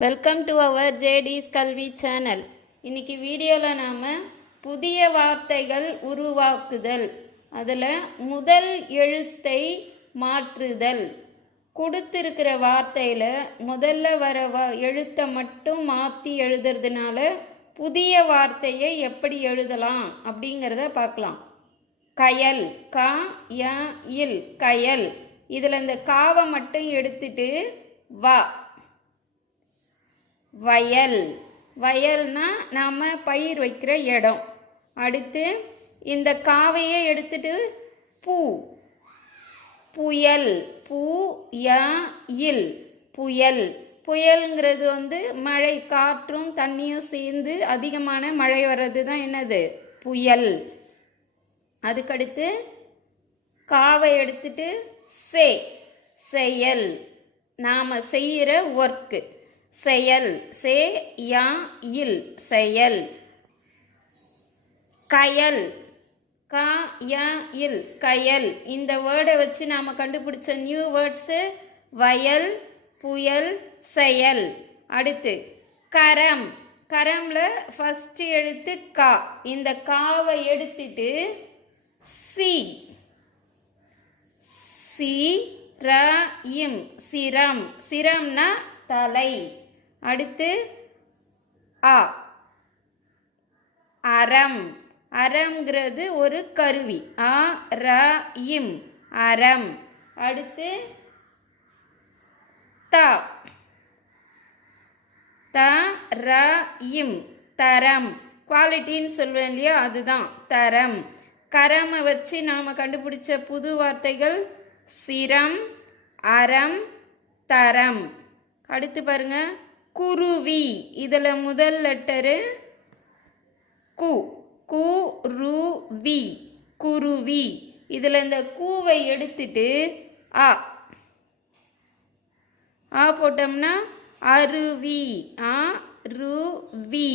Welcome to our ஜேடிஸ் கல்வி channel. இன்னைக்கு வீடியோவில் நாம் புதிய வார்த்தைகள் உருவாக்குதல், அதில் முதல் எழுத்தை மாற்றுதல். கொடுத்துருக்கிற வார்த்தையில் முதல்ல வர எழுத்தை மட்டும் மாற்றி எழுதுறதுனால புதிய வார்த்தையை எப்படி எழுதலாம் அப்படிங்கிறத பார்க்கலாம். கயல், கா ய இல், கயல். இதில் இந்த காவை மட்டும் எடுத்துட்டு வா. வயல், வயல்னா நாம் பயிர் வைக்கிற இடம். அடுத்து இந்த காவையே எடுத்துட்டு பூ. புயல், பூ ய இல், புயல். புயல்ங்கிறது மழை, காற்றும் தண்ணியும் சேர்ந்து அதிகமான மழை வர்றது தான் என்னது, புயல். அதுக்கடுத்து காவை எடுத்துட்டு சே, செயல். நாம் செய்கிற ஒர்க்கு, செயல். சே யா இல், செயல். கயல், கா ய இல், கயல். இந்த வேர்டை வச்சு நாம் கண்டுபிடிச்ச நியூ வேர்ட்ஸு வயல், புயல், செயல். அடுத்து கரம். கரம்ல ஃபர்ஸ்ட் எழுத்து கா. இந்த காவை எடுத்துட்டு சி, சி ர இம், சிரம். சிரம்னா தலை. அடுத்து ஆ, அறம். அறம்ங்கிறது ஒரு கருவி. ஆ ர இம், அறம். அடுத்து த, த ர இம், தரம். குவாலிட்டின்னு சொல்வேன் இல்லையா, அதுதான் தரம். கரமை வச்சு நாம் கண்டுபிடிச்ச புது வார்த்தைகள் சிரம், அறம், தரம். அடுத்து பாருங்க, குருவி. இதில் முதல் லெட்டரு கு, கு ரு வி, குருவி. இதில் இந்த கூவை எடுத்துட்டு ஆ, ஆ போட்டோம்னா அருவி. ஆ ரு வி,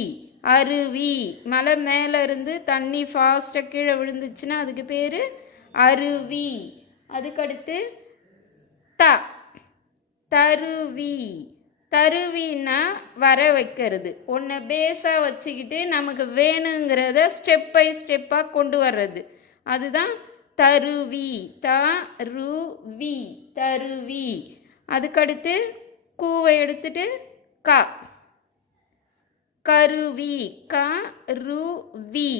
அருவி. மலை மேலே இருந்து தண்ணி ஃபாஸ்ட்டாக கீழே விழுந்துச்சுன்னா அதுக்கு பேர் அருவி. அதுக்கடுத்து த, தருவி. தருவின்னா வர வைக்கிறது. ஒன்று பேஸாக வச்சுக்கிட்டு நமக்கு வேணுங்கிறத ஸ்டெப் பை ஸ்டெப்பாக கொண்டு வர்றது, அதுதான் தருவி. த ரு வி, தருவி. அதுக்கடுத்து கூவை எடுத்துட்டு க, கருவி. க ரு வி,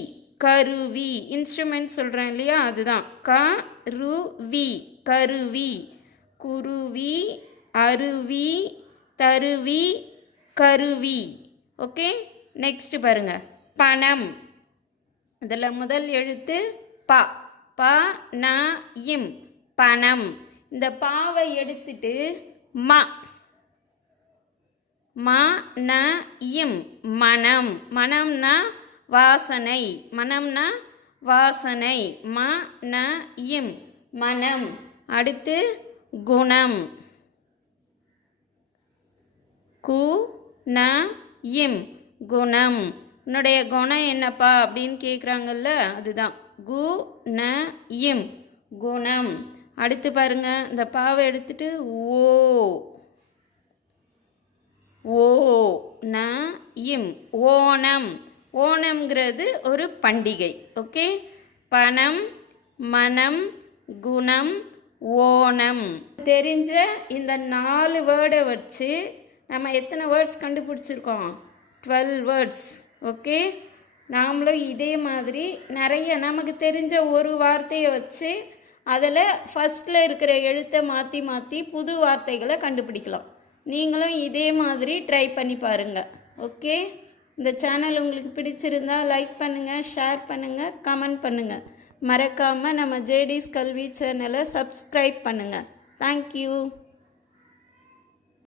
கருவி. இன்ஸ்ட்ருமெண்ட் சொல்கிறேன் இல்லையா, அதுதான் க ரு வி, கருவி. குருவி, அருவி, தருவி, கருவி. ஓகே, நெக்ஸ்ட் பாருங்க, பணம். இதில் முதல் எழுத்து ப, ப ந இம், பணம். இந்த பாவை எடுத்துட்டு ம, ம ந இம், மனம். மனம்னா வாசனை, மனம்னா வாசனை. ம ந இம், மனம். அடுத்து குணம். கு ந இம், குணம். உன்னுடைய குணம் என்னப்பா அப்படின்னு கேட்குறாங்கல்ல, அதுதான் கு ந இம், குணம். அடுத்து பாருங்க, இந்த பாவை எடுத்துட்டு ஓ, ஓ ந இம், ஓணம். ஓணம்ங்கிறது ஒரு பண்டிகை. ஓகே, பணம், மனம், குணம், ஓணம். தெரிஞ்ச இந்த 4 வேர்டை வச்சு நம்ம எத்தனை வேர்ட்ஸ் கண்டுபிடிச்சிருக்கோம்? 12 வேர்ட்ஸ். ஓகே, நாமளும் இதே மாதிரி நிறைய நமக்கு தெரிஞ்ச ஒரு வார்த்தையை வச்சு அதில் ஃபஸ்ட்டில் இருக்கிற எழுத்தை மாற்றி மாற்றி புது வார்த்தைகளை கண்டுபிடிக்கலாம். நீங்களும் இதே மாதிரி ட்ரை பண்ணி பாருங்கள். ஓகே, இந்த சேனல் உங்களுக்கு பிடிச்சிருந்தா லைக் பண்ணுங்கள், ஷேர் பண்ணுங்கள், கமெண்ட் பண்ணுங்கள். மறக்காமல் நம்ம ஜேடிஸ் கல்வி சேனலை சப்ஸ்கிரைப் பண்ணுங்கள். தேங்க்யூ.